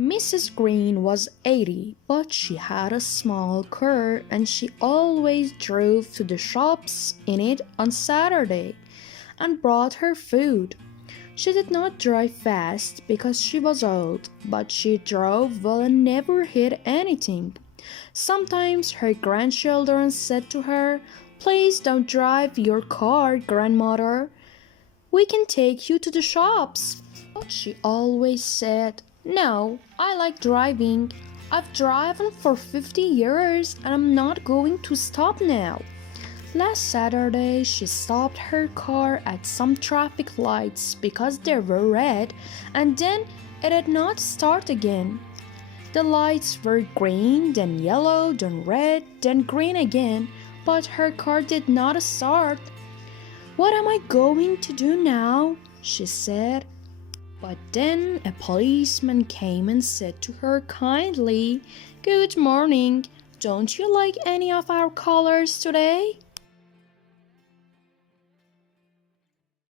Mrs. Green was 80, but she had a small car and she always drove to the shops in it on Saturday and brought her food. She did not drive fast because she was old, but she drove well and never hit anything. Sometimes her grandchildren said to her, "Please don't drive your car, grandmother. We can take you to the shops." But she always said, "No, I like driving. I've driven for 50 years and I'm not going to stop now." Last Saturday, she stopped her car at some traffic lights because they were red, and then it did not start again. The lights were green, then yellow, then red, then green again, but her car did not start. "What am I going to do now?" she said. But then a policeman came and said to her kindly, "Good morning. Don't you like any of our colors today?"